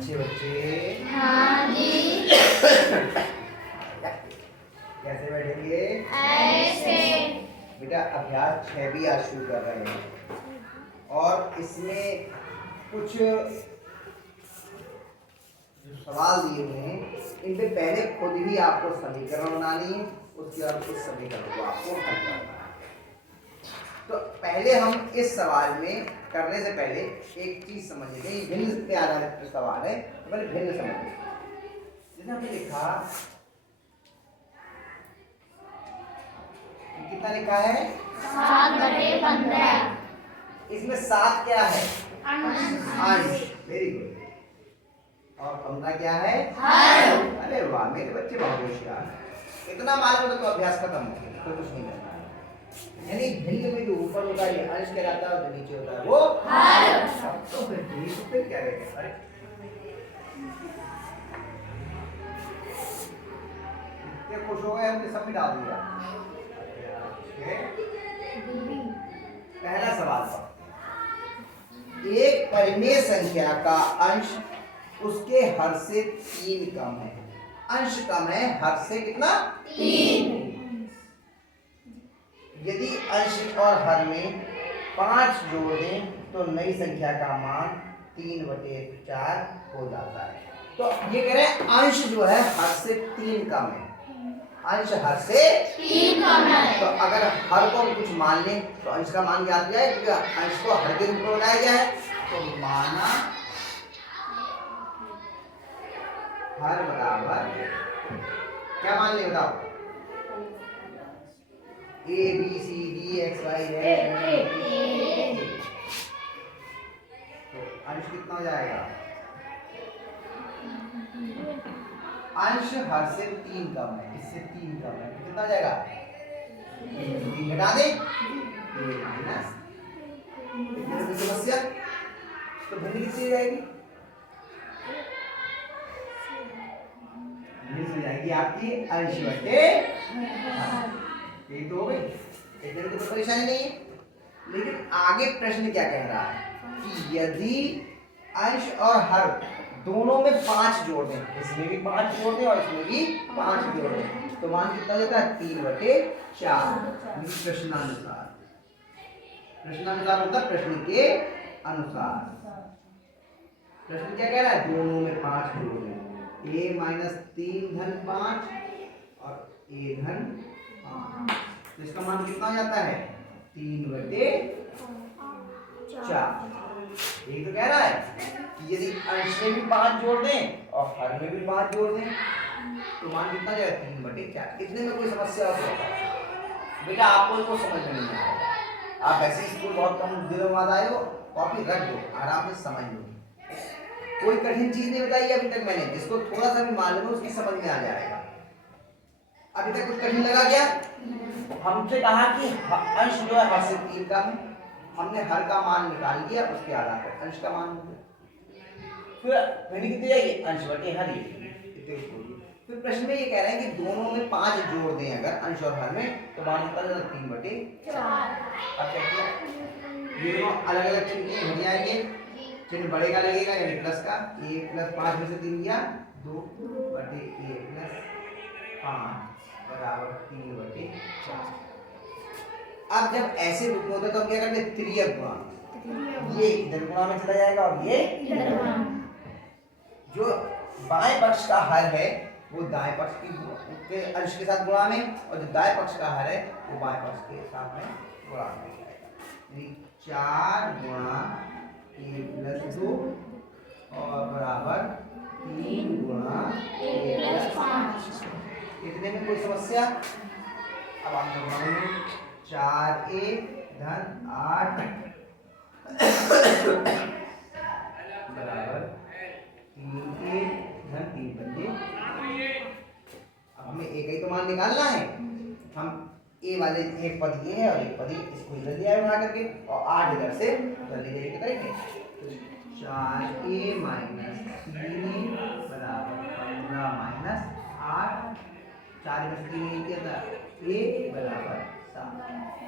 अच्छे बच्चे हाँ जी। कैसे बैठेंगे? ऐसे। बेटा अभ्यास 6 भी आज शुरू कर रहे हैं और इसमें कुछ जो सवाल दिए हुए हैं इन पे पहले खुद ही आपको समीकरण बनानी है, उसके बाद उस समीकरण को आपको हल करना है। तो पहले हम इस सवाल में करने से पहले एक चीज समझ लेते हैं, भिन्न पे आधारित सवाल है, तो पहले भिन्न समझ लेते हैं। जैसे हमने लिखा, कितना लिखा है? 7/15। इसमें 7 क्या है? अंश। Very good. और 15 क्या है? हर। अरे वाह, मेरे बच्चे बहुत होशियार हैं। इतना मालूम है तो अभ्यास खत्म हो गया, तो कुछ नहीं करना है। यानी भिन्न में जो ऊपर होता है ये अंश कहलाता है और जो नीचे होता है वो हर। अब तो फिर क्या रहेगा? अरे इतने खुश हो गए, हमने सब में डाल दिया। पहला सवाल था, एक परिमेय संख्या का अंश उसके हर से 3 कम है। अंश कम है, हर से कितना? 3। यदि अंश और हर में 5 जोड़ दें तो नई संख्या का मान 3/4 हो जाता है। तो ये कह रहे हैं अंश जो है हर से 3 कम है। अंश हर से 3 कम है। तो अगर हर को हम कुछ मान लें तो अंश का मान ज्ञात किया है, क्योंकि अंश को हर के रूप में बनाया गया है। तो माना हर बराबर क्या मान ले बताओ? A B C D X Y Z। तो अंश कितना हो जाएगा? अंश हर से 3 कम है, इससे 3 कम है, कितना हो जाएगा? 3 घटा दे, A माइनस समस्या, तो भिन्न कितनी हो जाएगी? भिन्न जाएगी आपकी अंश बटे यही तो हो गई। इतने में तो कोई परेशानी नहीं है। लेकिन आगे प्रश्न क्या कह रहा है कि यदि अंश और हर दोनों में 5 जोड़ दें, इसमें भी 5 जोड़ दें और इसमें भी 5 जोड़ दें, तो मान कितना देता है? 3/4। प्रश्नानुसार, प्रश्नानुसार होता है प्रश्न के अनुसार। प्रश्न क्या कह रहा है? दोनों में 5 जोड़ दें, a माइनस 3 धन 5 और a धन 5, तो इसका मान कितना हो जाता है? 3/4। यही तो कह रहा है कि यदि अंश में भी 5 जोड़ दें और हर में भी 5 जोड़ दें तो मान कितना जाएगा? 3/4। इतने में कोई समस्या हो तो बेटा आपको इसको समझ में नहीं आएगा। आप ऐसे स्कूल बहुत कम दिनों बाद आए हो, कॉपी रख दो, आराम से समझ लो। कोई कठिन चीज नहीं बताई अभी तक मैंने, जिसको थोड़ा सा भी मालूम है उसकी समझ में आ जाएगा। अभी तक कुछ कठिन लगा क्या? हमसे कहा कि अंश जो है हर से 3 कम है, हमने हर का मान निकाल लिया, उसके आधार पर अंश का मान हो गया। फिर मैंने कितनी जाएगी? अंश बटे हर। फिर प्रश्न में ये कह रहे हैं कि दोनों में 5 जोड़ दें अगर अंश और हर में, तो मान कितना जाएगा? 3/4। अब क्या किया? ये दोनों अलग अलग चिन्ह हो जाएंगे। चिन्ह बड़े का लगेगा यानी प्लस का, a + 5 में से 3 गया 2/a + 5 बराबर 3/4। अब जब ऐसे रूप में होता है तो हम क्या करते हैं? त्रियक गुणा। ये इधर गुणा में चला जाएगा और ये इधर गुणा। जो बाएं पक्ष का हर है वो दाएं पक्ष के अंश के साथ गुणा में, और जो दाएं पक्ष का हर है वो बाएं पक्ष के साथ में गुणा में जाएगा। 4 गुणा a + 2 और बराबर 3 गुणा a + 5। इतने में कोई समस्या? अब आप दोनों 4a धन 8 बराबर 3a धन 3/5। अब हमें a का ही तो मान निकालना है। हम a वाले एक पद ये है और एक पद इसको इधर ले आए उठा करके, और 8 इधर से उधर ले जाके करेंगे। 4a - 3a बराबर 15 - 8, 4 में से 3 किया था, a बराबर 7।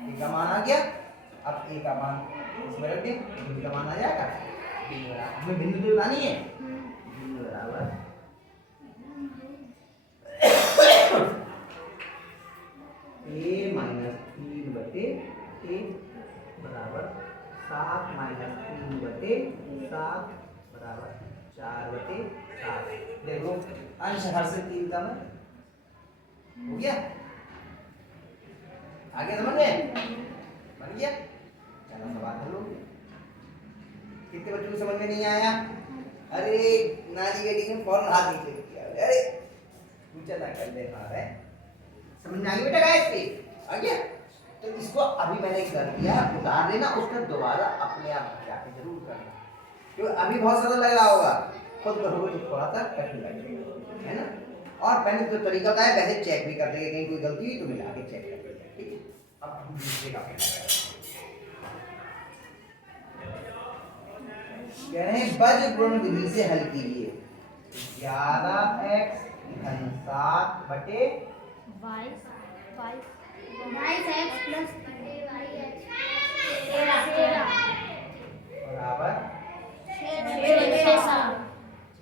a का मान आ गया। अब a का मान इसमें रख दें, b का मान आ जाएगा। हमें भिन्न तो लानी है, 3/7 बराबर 4/7। देखो अंश हर से 3 कम है, हो गया? आगे समझ में बन गया? चलो सवाल हल हो गया। कितने बच्चों को समझ में नहीं आया? अरे नानी बेटी ने फौरन हाथ नीचे किया, अरे पूछा ना कर ले रहा है। समझ में आ गया बेटा? गाइस पे आ गया? तो इसको अभी मैंने कर दिया, उतार लेना, उसका दोबारा अपने आप जाके जरूर करना, क्योंकि अभी बहुत सरल लग रहा होगा, खुद करोगे तो थोड़ा सा कठिन लगेगा, है ना? और मैंने जो तरीका बताया वैसे चेक भी कर लेंगे, कहीं कोई गलती हुई तो मिला के चेक कर लेंगे, ठीक है? अब हम दूसरे का कह रहे हैं बज गुण विधि से हल कीजिए। 11x घन 7/22x plus बराबर। 6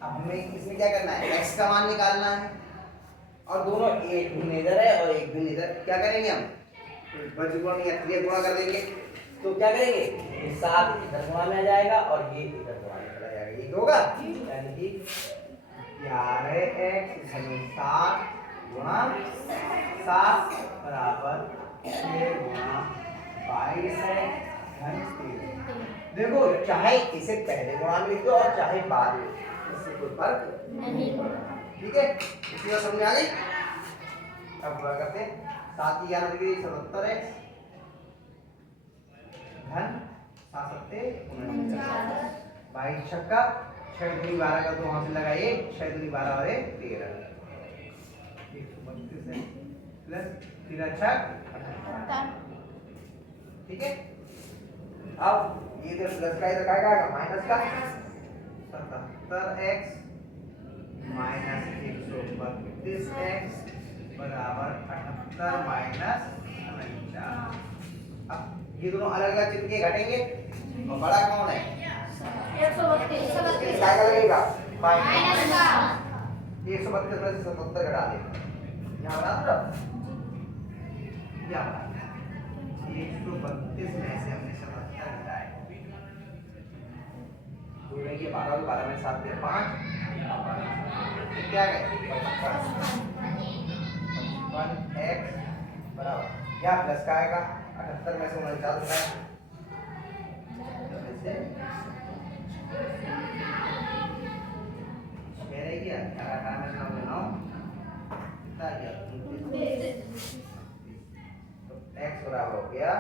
अब हमें इसमें क्या करना है? x का मान निकालना है, और दोनों एक भिन्न इधर है और एक भिन्न इधर। क्या करेंगे हम? बज गुण या क्रिया गुणा कर देंगे। तो क्या करेंगे? ये 7 इधर गुणा में आ जाएगा और ये इधर गुणा में चला जाएगा, ये होगा। यानी कि 11x घन 7 गुणा 7 बराबर 6 गुणा 22x घन 13। देखो चाहे इसे पहले गुणा में लिख दो और चाहे बाद में, इससे कोई फर्क नहीं। ठीक है? इसी बात समझ में आ गई? अब गुणा करते हैं। 7 की 11 डिग्री 77x घन 7 22 छक्का 6 दूनी 12 का 2 वहां से लगा 1, 6 दूनी 12 और 1 13 132 है प्लस 3 छक 78। ठीक है? अब ये इधर प्लस का इधर क्या आएगा? माइनस का 77x माइनस 132x बराबर 78 माइनस 49। अब ये दोनों अलग अलग चिन्ह के घटेंगे और बड़ा कौन है? 132 क्या लगेगा? माइनस का 132 में से 77 घटा दे, यहाँ बना दो। क्या बना? 132 में से हमने 77 घटाए, 2 में ये 12 और 12 में 7 के 5 क्या गए? 55x बराबर क्या प्लस का आएगा? 78 में से 49 घटाए मेरे गया 18 में से 9 कितना गया? तो x बराबर हो गया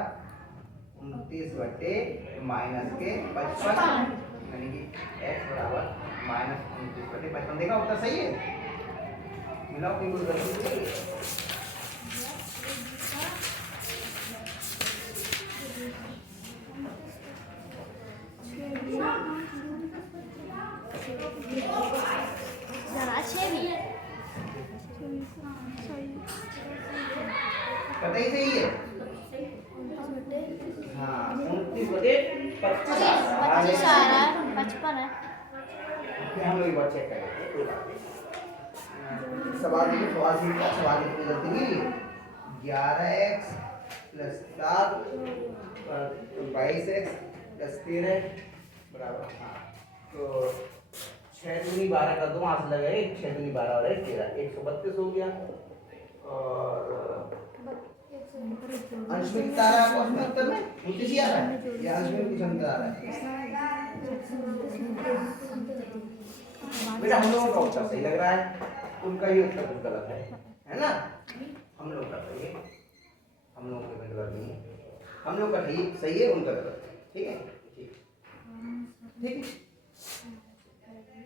29 बटे माइनस के 55, यानी कि x बराबर माइनस 29 बटे 55। देखा उत्तर सही है? मिलाओ कोई गलती नहीं है। कतई सही है? हाँ 29 बटे 55 हम लोग एक बार चेक करेंगे, कोई बात नहीं। सवाल की गलती की 11x प्लस 7 22x प्लस 13 बराबर। हाँ तो 6 दूनी 12 का 2 हाथ लगा 1, 6 दूनी 12 और 1 13, 132 हो गया। और अंश में कितना आ रहा है आपको? उसमें उत्तर में 29 आ रहा है या अंश में कुछ अंतर आ रहा है? बेटा हम लोगों का उत्तर सही लग रहा है, उनका ही उत्तर गलत है ना? हम लोग का सही है, हम लोगों का गलत नहीं है। हम लोग का सही है, उनका गलत है। ठीक है? ठीक है,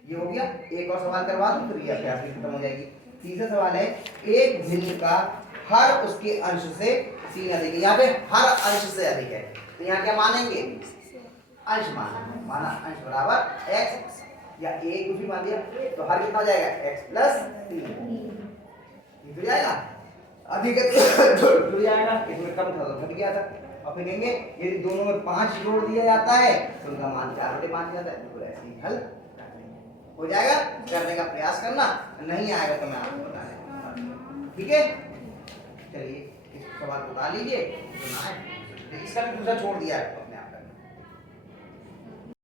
ये हो गया। एक और सवाल करवा दूं फिर ये अभ्यास भी खत्म हो जाएगी। तीसरा सवाल है एक भिन्न का हर उसके अंश से 3 अधिक है। यहाँ पे हर अंश से अधिक है तो यहाँ क्या मानेंगे? अंश माना अंश बराबर x या एक कुछ भी मान दिया तो हर कितना हो जाएगा? x प्लस 3 हो जाएगा। अधिक जुड़ जाएगा, इसमें कम था तो घट गया था। और फिर कहेंगे यदि दोनों में 5 जोड़ दिया जाता है तो उनका मान 4/5 जाता है। तो ऐसे ही हल हो जाएगा। करने का प्रयास करना, नहीं आएगा तो मैं आपको बता दूंगा। ठीक है? चलिए इस सवाल को बता लीजिए, इसका भी दूसरा छोड़ दिया है।